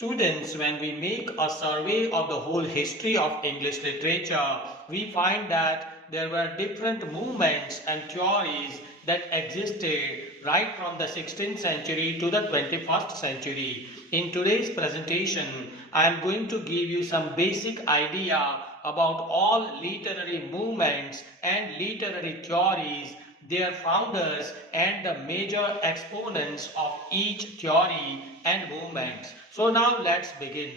Students, when we make a survey of the whole history of English literature, we find that there were different movements and theories that existed right from the 16th century to the 21st century. In today's presentation, I am going to give you some basic idea about all literary movements and literary theories, their founders and the major exponents of each theory and movement. So now let's begin.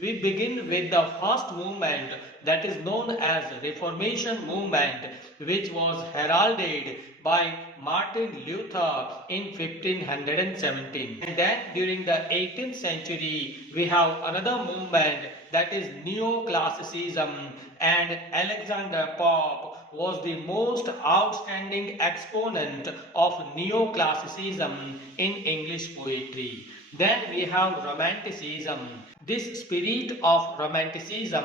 We begin with the first movement, that is known as Reformation movement, which was heralded by Martin Luther in 1517. And then during the 18th century, we have another movement, that is neoclassicism, and Alexander Pope was the most outstanding exponent of neoclassicism in English poetry. Then we have romanticism. This spirit of romanticism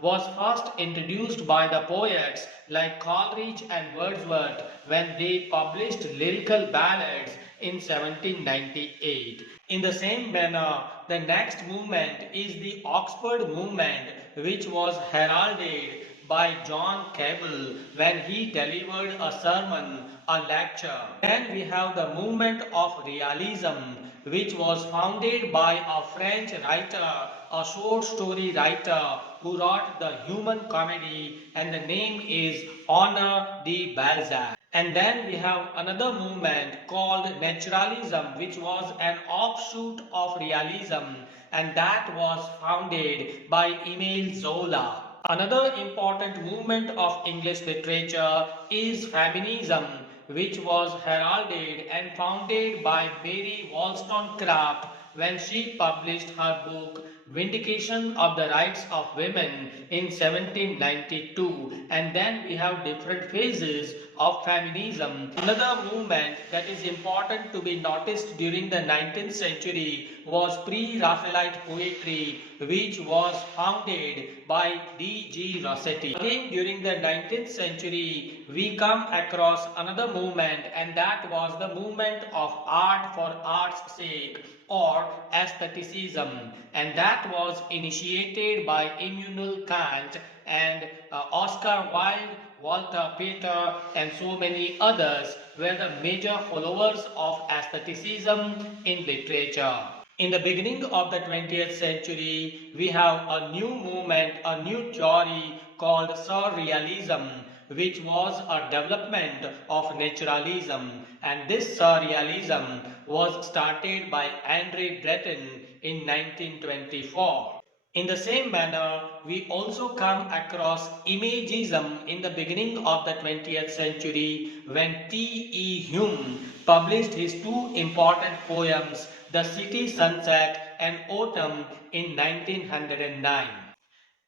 was first introduced by the poets like Coleridge and Wordsworth when they published lyrical ballads in 1798. In the same manner, the next movement is the Oxford movement, which was heralded by John Cable when he delivered a sermon, a lecture. Then we have the movement of realism, which was founded by a French writer, a short story writer who wrote the Human Comedy, and the name is Honor de Balzac. And then we have another movement called naturalism, which was an offshoot of realism, and that was founded by Emile Zola. Another important movement of English literature is feminism, which was heralded and founded by Mary Wollstonecraft when she published her book Vindication of the Rights of Women in 1792. And then we have different phases of feminism. Another movement that is important to be noticed during the 19th century was pre-Raphaelite poetry, which was founded by D.G. Rossetti. Again, during the 19th century, we come across another movement, and that was the movement of art for art's sake, or aestheticism, and that was initiated by Immanuel Kant and Oscar Wilde, Walter Pater, and so many others were the major followers of aestheticism in literature. In the beginning of the 20th century, we have a new movement, a new theory called surrealism, which was a development of naturalism, and this surrealism was started by Andre Breton in 1924. In the same manner, we also come across imagism in the beginning of the 20th century when T.E. Hume published his two important poems, The City Sunset and Autumn, in 1909.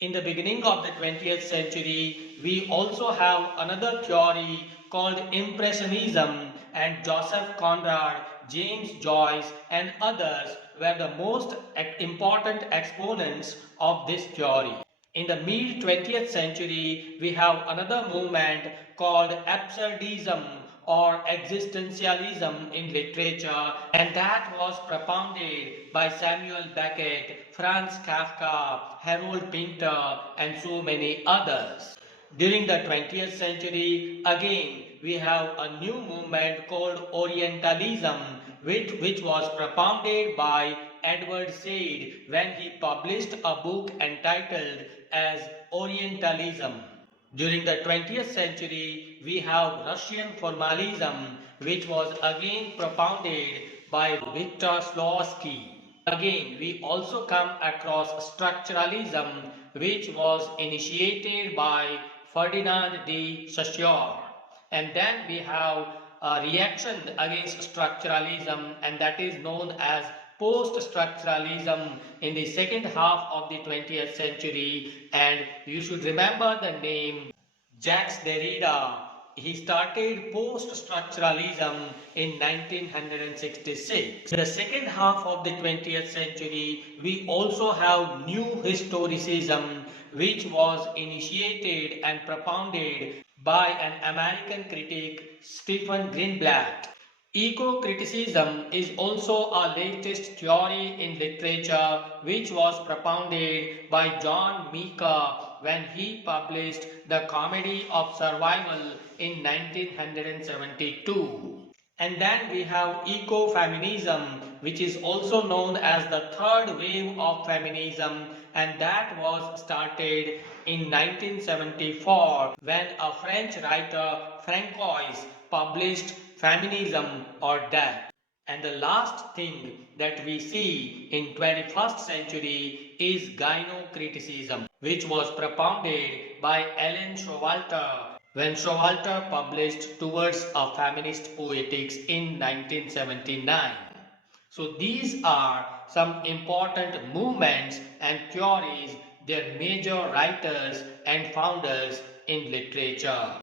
In the beginning of the 20th century, we also have another theory called Impressionism, and Joseph Conrad, James Joyce, and others were the most important exponents of this theory. In the mid 20th century, we have another movement called absurdism or existentialism in literature, and that was propounded by Samuel Beckett, Franz Kafka, Harold Pinter, and so many others. During the 20th century, again, we have a new movement called Orientalism, which was propounded by Edward Said when he published a book entitled as Orientalism. During the 20th century, we have Russian formalism, which was again propounded by Viktor Slowsky. Again, we also come across structuralism, which was initiated by Ferdinand de Saussure. And then we have a reaction against structuralism, and that is known as post-structuralism in the second half of the 20th century. And you should remember the name Jacques Derrida. He started post-structuralism in 1966. In the second half of the 20th century, we also have new historicism, which was initiated and propounded by an American critic, Stephen Greenblatt. Ecocriticism is also a latest theory in literature which was propounded by John Meeker when he published The Comedy of Survival in 1972. And then we have ecofeminism, which is also known as the third wave of feminism, and that was started in 1974 when a French writer, Francois, published Feminism or Death. And the last thing that we see in 21st century is gynocriticism, which was propounded by Ellen Showalter when Showalter published Towards a Feminist Poetics in 1979. So these are some important movements and theories, their major writers and founders in literature.